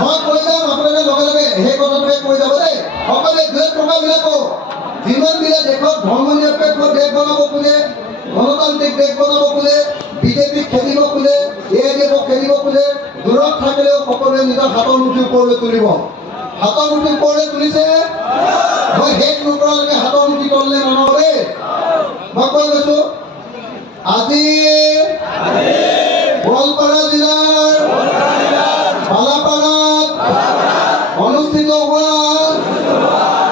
মই কৈ যাম আপোনালোকে লগে লগে সেই কথাটোকে কৈ যাব দেই। সকলোৱে দুই টকাবিলাকো যিমানবিলাক দেশত ধৰ্ম নিৰপেক্ষ দেশ বনাব খোজে, গণতান্ত্ৰিক দেশ বনাব খোজে, বিজেপি খেলিব খোজে, AIDF খেলিব খোজে, দূৰত থাকিলেও সকলোৱে নিজৰ হাতৰ মুঠিৰ ওপৰলৈ তুলিব। হাতৰ মুঠিৰ ওপৰলৈ তুলিছে, মই শেষ নকৰালৈকে হাতৰ মুঠি তললৈ নমাব দেই। মই কৈ গৈছো, আজি গোৱালপাৰা জিলাৰ বালাপাৰাত অনুষ্ঠিত হোৱা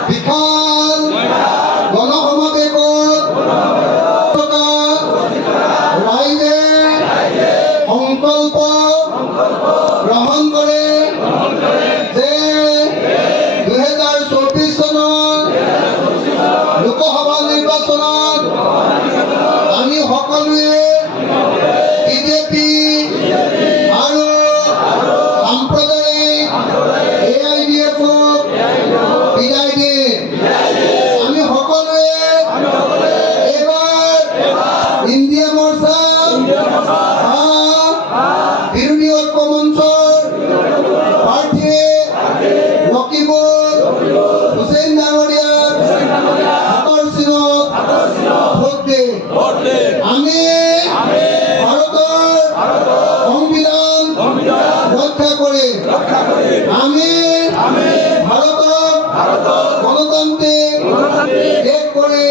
বিশাল গণসমাৱেশত ৰাইজে সংকল্প গ্ৰহণ কৰে যে 2024 চনৰ লোকসভা নিৰ্বাচনত আমি সকলোৱে বিজেপি আৰু সাম্প্ৰদায়িক AIDF-ক বিদায় দিম। আমি সকলোৱে এইবাৰ ইণ্ডিয়া মৰ্চা বিৰোধী ঐক্য মঞ্চৰ প্ৰাৰ্থীয়ে ৰকিবুল হুছেইন ডাঙৰীয়াৰ হাতৰ চিনত ভোট দিম। আমি ভাৰতৰ সংবিধান ৰক্ষা কৰিম। আমি ভাৰতক গণতান্ত্ৰিক দেশ কৰি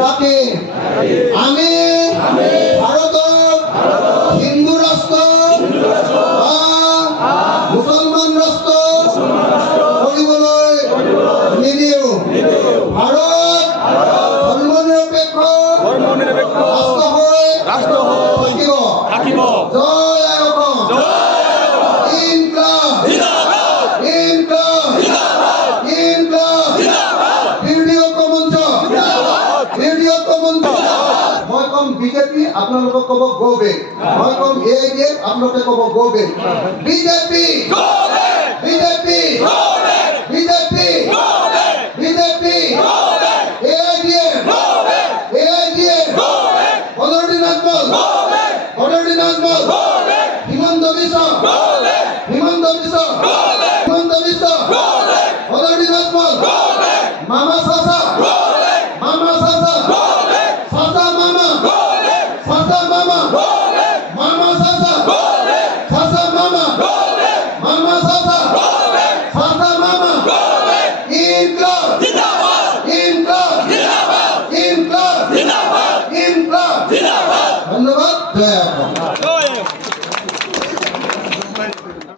ৰাখিম। আমি ভাৰতক হিন্দু ৰাষ্ট্ৰ বা মুছলমান ৰাষ্ট্ৰ কৰিবলৈ নিদিওঁ। ভাৰত ধৰ্মনিৰপেক্ষ ৰাষ্ট্ৰ হৈ থাকিব। জয় আই অসম। ইনকলাব ইনকলাব ইনকলাব। বিৰোধী ঐক্য মঞ্চ বিৰোধী ঐক্য মঞ্চ। মই কম বিজেপি, আপোনালোকক ক'ব গো বেক। মই কম AIDF, আপোনালোকে ক'ব গো বেক। BJP BJP